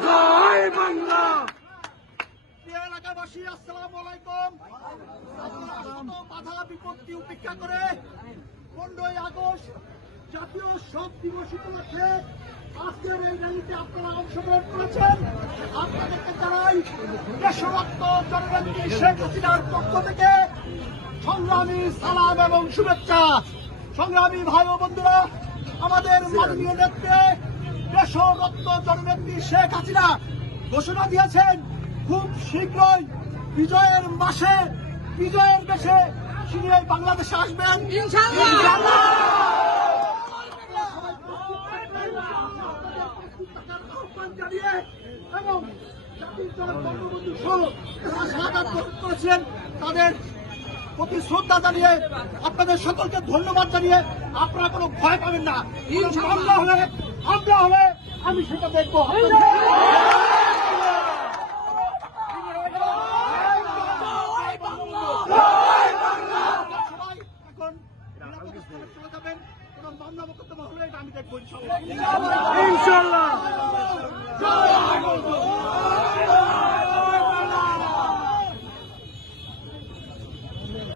জয় বাংলা। প্রিয় এলাকাবাসী, আসসালামু আলাইকুম। বাধা বিপত্তি উপেক্ষা করে 15ই আগস্ট জাতীয় শোক দিবস উপলক্ষে আজকের এই র্যালিতে আপনারা অংশগ্রহণ করেছেন। আপনাদেরকে জানাই দেশরত্ন জননেত্রী শেখ হাসিনার পক্ষ থেকে সংগ্রামী সালাম এবং শুভেচ্ছা। সংগ্রামী ভাই ও বন্ধুরা, আমাদের মাননীয় নেত্রী দেশরত্ন জননেত্রী শেখ হাসিনা ঘোষণা দিয়েছেন খুব শীঘ্রই বিজয়ের মাসে বিজয়ের দেশে তিনি এই বাংলাদেশে আসবেন ইনশাআল্লাহ। জানিয়ে এবং জাতির জনক বঙ্গবন্ধু সহ যারা শাহাদাত বরণ করেছেন তাদের প্রতি শ্রদ্ধা জানিয়ে আপনাদের সকলকে ধন্যবাদ জানিয়ে আপনারা কোনো ভয় পাবেন না। আমরা হলে আমি সেটা দেখবো। চলে যাবেন, কোন মামলা মোকদ্দমা হলে এটা আমি দেখবো ইনশাআল্লাহ।